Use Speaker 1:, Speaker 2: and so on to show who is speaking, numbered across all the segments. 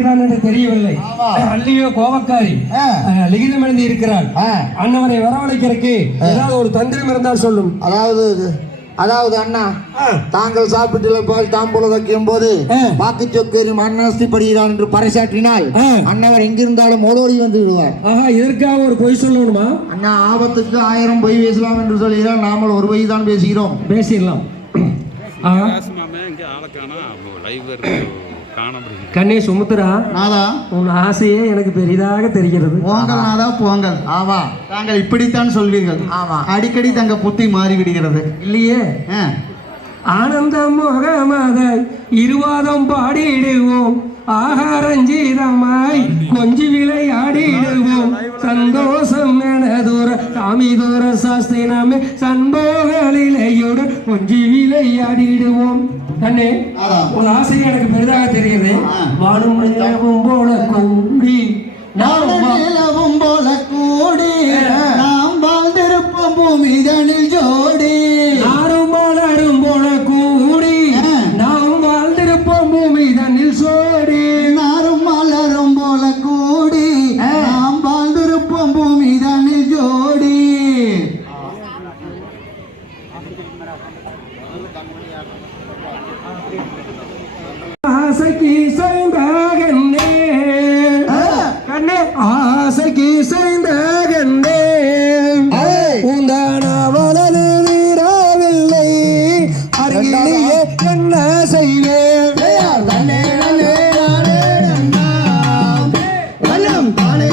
Speaker 1: என்று தெரியவில்லை. அல்லியோ கோபக்காரி. லிகிதம் எழுதி இருக்கிறான்
Speaker 2: ஆ.
Speaker 1: அண்ணவனை வரவழைக்கிறதுக்கு ஏதாவது ஒரு தந்திரம் இருந்தால் சொல்லும்.
Speaker 2: அதாவது அதாவது அண்ணா தாங்கள் சாப்பிட்டுள்ள போல் தாம்பூல வைக்கும் போது
Speaker 1: ஆ.
Speaker 2: வாக்கு சொக்கேரி மரணாஸ்தி படுகிறான் என்று பறைசாற்றினால். அண்ணவர் எங்கிருந்தாலும் ஓடோடி வந்து விடுவார்.
Speaker 1: ஆஹா இதற்காக ஒரு பொய் சொல்லணுமா?
Speaker 2: அண்ணா ஆபத்துக்கு ஆயிரம் பொய் பேசலாம் என்று சொல்கிறார் நாமல் ஒரு பொய் தான் பேசுகிறோம்.
Speaker 1: பேசிடலாம். ஆஹா கண்ணே சுமுத்ரா
Speaker 3: நாதா.
Speaker 1: உன் ஆசையே எனக்கு பெரிதாக தெரிகிறது.
Speaker 3: போங்கள் நாதா போங்கள்.
Speaker 2: ஆமா.
Speaker 3: தாங்கள் இப்படித்தான் சொல்வீர்கள்.
Speaker 2: ஆமா.
Speaker 3: அடிக்கடி தங்க புத்தி மாறி விடுகிறது
Speaker 1: இல்லையே. ஆனந்த முகமத இருவாதம் பாடிடுவோம். ஆகாரஞ்சீதமாய் கொஞ்சி விளையாடிடுவோம். சந்தோஷம் என தூர சாமி தூர சாஸ்திரி நாமே சண்போகலிலையுடன் கொஞ்சி விளையாடிடுவோம். கண்ணே. உன் ஆசை எனக்கு பெரிதாக தெரிகிறது வானும் நிலவும் போல நாம் வா-
Speaker 3: நிலவும் போல
Speaker 1: ஆசைக்கு செய்த கண்ணே. ஆசைக்கு செய்த கண்ணே உந்தான வலது வீரவில்லை அருகிலேயே என்ன
Speaker 3: வல்லம் தானே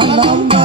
Speaker 3: Não,
Speaker 2: não.